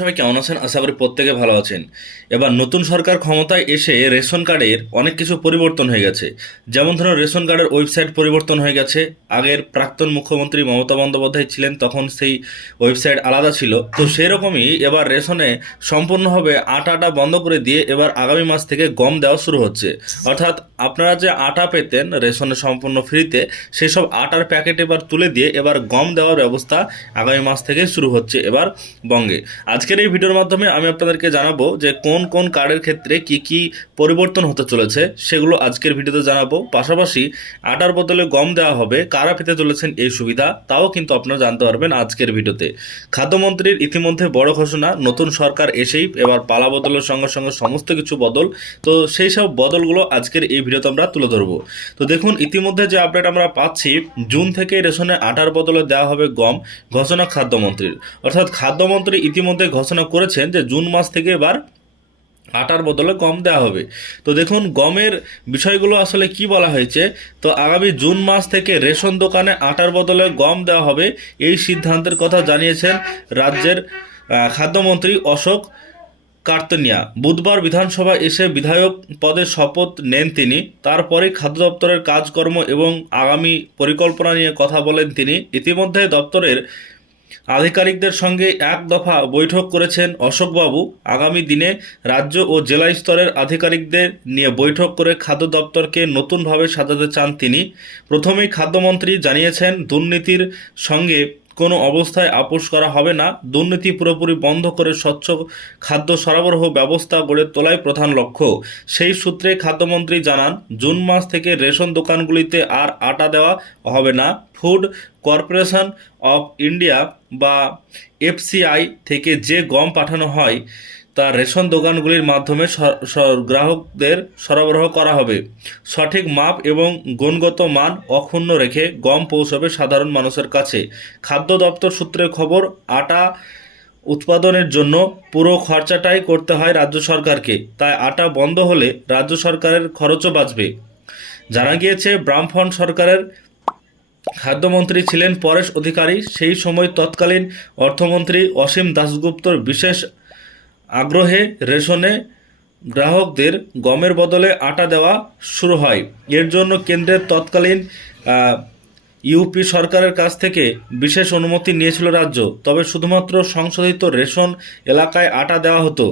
সবাই কেমন আছেন? আশা করি প্রত্যেকে ভালো আছেন। এবার নতুন সরকার ক্ষমতায় এসে রেশন কার্ডের অনেক কিছু পরিবর্তন হয়ে গেছে। যেমন ধরুন, রেশন কার্ডের ওয়েবসাইট পরিবর্তন হয়ে গেছে। আগের প্রাক্তন মুখ্যমন্ত্রী মমতা বন্দ্যোপাধ্যায় ছিলেন, তখন সেই ওয়েবসাইট আলাদা ছিল। তো সেই রকমই এবার রেশনে সম্পূর্ণভাবে আটাটা বন্ধ করে দিয়ে এবার আগামী মাস থেকে গম দেওয়া শুরু হচ্ছে। অর্থাৎ আপনারা যে আটা পেতেন রেশনে সম্পূর্ণ ফ্রিতে, সেই সব আটার প্যাকেট এবার তুলে দিয়ে এবার গম দেওয়ার ব্যবস্থা আগামী মাস থেকে শুরু হচ্ছে এবার বঙ্গে। আজকের এই ভিডিওর মাধ্যমে আমি আপনাদেরকে জানাবো যে কোন কোন কার্ডের ক্ষেত্রে কি কি পরিবর্তন হতে চলেছে, সেগুলো আজকের ভিডিওতে জানাবো। পাশাপাশি আটার বদলে গম দেওয়া হবে, কারা পেতে চলেছেন এই সুবিধা, তাও কিন্তু আপনারা জানতে পারবেন আজকের ভিডিওতে। খাদ্যমন্ত্রীর ইতিমধ্যে বড় ঘোষণা, নতুন সরকার এসেই এবার পালা বদলের সঙ্গে সঙ্গে সমস্ত কিছু বদল। তো সেই সব বদলগুলো আজকের এই ভিডিওতে আমরা তুলে ধরবো। তো দেখুন, ইতিমধ্যে যে আপডেট আমরা পাচ্ছি, জুন থেকে রেশনে আটার বদলে দেওয়া হবে গম, ঘোষণা খাদ্যমন্ত্রীর। অর্থাৎ খাদ্যমন্ত্রী ইতিমধ্যে ঘোষণা করেছেন যে জুন মাস থেকে এবার আটার বদলে গম দেওয়া হবে। তো দেখুন, গমের বিষয়গুলো আসলে কি বলা হয়েছে। তো আগামী জুন মাস থেকে রেশন দোকানে আটার বদলে গম দেওয়া হবে, এই সিদ্ধান্তের কথা জানিয়েছেন রাজ্যের খাদ্যমন্ত্রী অশোক কার্তনিয়া। বুধবার বিধানসভা এসে বিধায়ক পদে শপথ নেন তিনি। তারপরে খাদ্য দপ্তরের কাজকর্ম এবং আগামী পরিকল্পনা নিয়ে কথা বলেন তিনি। ইতিমধ্যে দপ্তরের আধিকারিকদের সঙ্গে এক দফা বৈঠক করেছেন অশোকবাবু। আগামী দিনে রাজ্য ও জেলা স্তরের আধিকারিকদের নিয়ে বৈঠক করে খাদ্য দপ্তরকে নতুনভাবে সাজাতে চান তিনি। প্রথমেই খাদ্যমন্ত্রী জানিয়েছেন, দুর্নীতির সঙ্গে কোনো অবস্থায় আপোষ করা হবে না। দুর্নীতি পুরোপুরি বন্ধ করে স্বচ্ছ খাদ্য সরবরাহ ব্যবস্থা গড়ে তোলাই প্রধান লক্ষ্য। সেই সূত্রে খাদ্যমন্ত্রী জানান, জুন মাস থেকে রেশন দোকানগুলিতে আর আটা দেওয়া হবে না। ফুড কর্পোরেশন অফ ইন্ডিয়া বা এফসিআই থেকে যে গম পাঠানো হয় তা রেশন দোকানগুলির মাধ্যমে গ্রাহকদের সরবরাহ করা হবে। সঠিক মাপ এবং গুণগত মান অক্ষুণ্ণ রেখে গম পৌঁছবে সাধারণ মানুষের কাছে। খাদ্য দপ্তর সূত্রে খবর, আটা উৎপাদনের জন্য পুরো খরচাটাই করতে হয় রাজ্য সরকারকে। তাই আটা বন্ধ হলে রাজ্য সরকারের খরচও বাঁচবে। জানা গিয়েছে, বামফ্রন্ট সরকারের খাদ্যমন্ত্রী ছিলেন পরেশ অধিকারী। সেই সময় তৎকালীন অর্থমন্ত্রী অসীম দাশগুপ্তর বিশেষ আগ্রহে রেশনে গ্রাহকদের গমের বদলে আটা দেওয়া শুরু হয়। এর জন্য কেন্দ্রের তৎকালীন ইউপি সরকারের কাছ থেকে বিশেষ অনুমতি নিয়েছিল রাজ্য। তবে শুধুমাত্র সংশোধিত রেশন এলাকায় আটা দেওয়া হতো।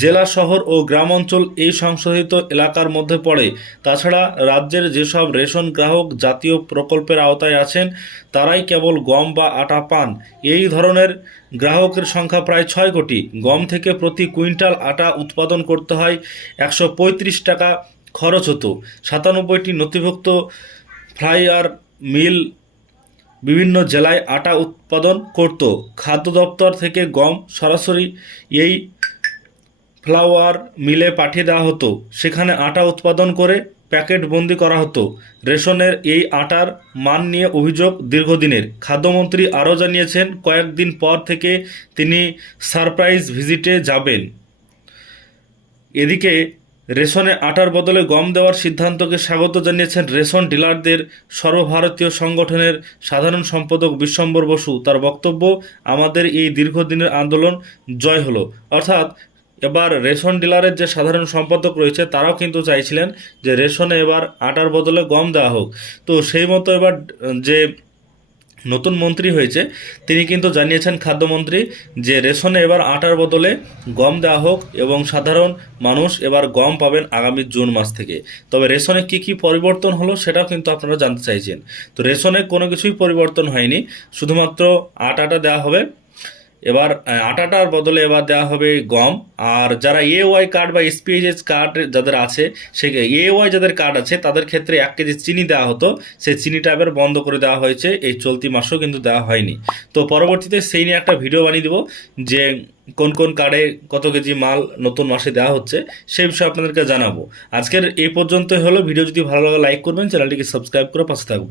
জেলা, শহর ও গ্রাম অঞ্চল এই সংশোধিত এলাকার মধ্যে পড়ে। তাছাড়া রাজ্যের যেসব রেশন গ্রাহক জাতীয় প্রকল্পের আওতায় আছেন, তারাই কেবল গম বা আটা পান। এই ধরনের গ্রাহকের সংখ্যা প্রায় 6 কোটি। গম থেকে প্রতি কুইন্টাল আটা উৎপাদন করতে হয় 135 টাকা খরচ হতো। 97টি নথিভুক্ত ফ্লাইয়ার মিল বিভিন্ন জেলায় আটা উৎপাদন করত। খাদ্য দপ্তর থেকে গম সরাসরি এই ফ্লাওয়ার মিলে পাঠিয়ে দেওয়া হতো। সেখানে আটা উৎপাদন করে প্যাকেট বন্দি করা হতো। রেশনের এই আটার মান নিয়ে অভিযোগ দীর্ঘদিনের। খাদ্যমন্ত্রী আরও জানিয়েছেন, কয়েকদিন পর থেকে তিনি সারপ্রাইজ ভিজিটে যাবেন। এদিকে রেশনে আটার বদলে গম দেওয়ার সিদ্ধান্তকে স্বাগত জানিয়েছেন রেশন ডিলারদের সর্বভারতীয় সংগঠনের সাধারণ সম্পাদক বিশ্বম্বর বসু। তার বক্তব্য, আমাদের এই দীর্ঘদিনের আন্দোলন জয় হলো। অর্থাৎ এবার রেশন ডিলারের যে সাধারণ সম্পাদক রয়েছে, তারাও কিন্তু চাইছিলেন যে রেশনে এবার আটার বদলে গম দেওয়া হোক। তো সেই মতো এবার যে নতুন মন্ত্রী হয়েছে, তিনি কিন্তু জানিয়েছেন খাদ্যমন্ত্রী যে রেশনে এবার আটার বদলে গম দেওয়া হোক এবং সাধারণ মানুষ এবার গম পাবেন আগামী জুন মাস থেকে। তবে রেশনে কি কি পরিবর্তন হলো সেটাও কিন্তু আপনারা জানতে চাইছেন। তো রেশনে কোনো কিছুই পরিবর্তন হয়নি, শুধুমাত্র আটাটা দেওয়া হবে। এবার আটাটার বদলে এবার দেওয়া হবে গম। আর যারা এওয়াই কার্ড বা এসপিএইচএস কার্ড যাদের আছে, সে এওয়াই যাদের কার্ড আছে, তাদের ক্ষেত্রে 1 কেজি চিনি দেওয়া হতো, সেই চিনিটা এবার বন্ধ করে দেওয়া হয়েছে। এই চলতি মাসেও কিন্তু দেওয়া হয়নি। তো পরবর্তীতে সেই নিয়ে একটা ভিডিও বানিয়ে দেবো যে কোন কোন কার্ডে কত কেজি মাল নতুন মাসে দেওয়া হচ্ছে, সেই বিষয়ে আপনাদেরকে জানাবো। আজকের এই পর্যন্তই হলো। ভিডিও যদি ভালো লাগে লাইক করবেন, চ্যানেলটিকে সাবস্ক্রাইব করে পাশে থাকবেন।